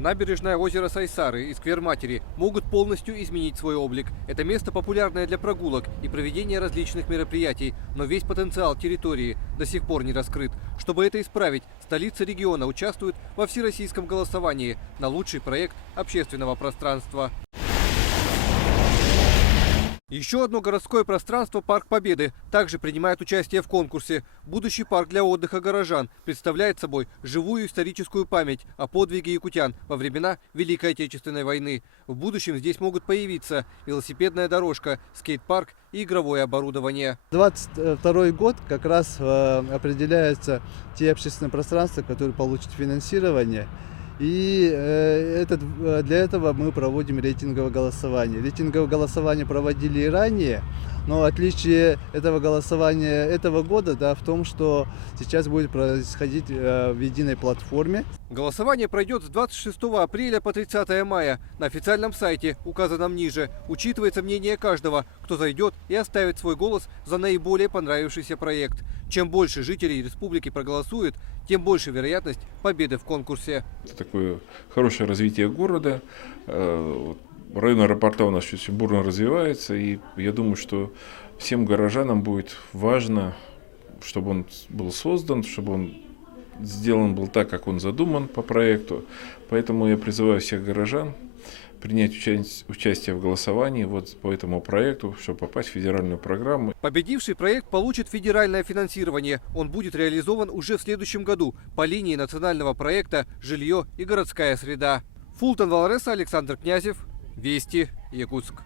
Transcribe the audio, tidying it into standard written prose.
Набережная озера Сайсары и сквер Матери могут полностью изменить свой облик. Это место популярное для прогулок и проведения различных мероприятий, но весь потенциал территории до сих пор не раскрыт. Чтобы это исправить, столица региона участвует во всероссийском голосовании на лучший проект общественного пространства. Еще одно городское пространство – Парк Победы – также принимает участие в конкурсе. Будущий парк для отдыха горожан представляет собой живую историческую память о подвиге якутян во времена Великой Отечественной войны. В будущем здесь могут появиться велосипедная дорожка, скейт-парк и игровое оборудование. 2022 год как раз определяются те общественные пространства, которые получат финансирование. И для этого мы проводим рейтинговое голосование. Рейтинговое голосование проводили и ранее, но отличие этого голосования этого года в том, что сейчас будет происходить в единой платформе. Голосование пройдет с 26 апреля по 30 мая. На официальном сайте, указанном ниже, учитывается мнение каждого, кто зайдет и оставит свой голос за наиболее понравившийся проект. Чем больше жителей республики проголосуют, тем больше вероятность победы в конкурсе. Это такое хорошее развитие города. Район аэропорта у нас очень бурно развивается, и я думаю, что всем горожанам будет важно, чтобы он был создан, чтобы он сделан был так, как он задуман по проекту. Поэтому я призываю всех горожан принять участие в голосовании по этому проекту, чтобы попасть в федеральную программу. Победивший проект получит федеральное финансирование. Он будет реализован уже в следующем году по линии национального проекта «Жилье и городская среда». Фултон Валреса, Александр Князев, Вести, Якутск.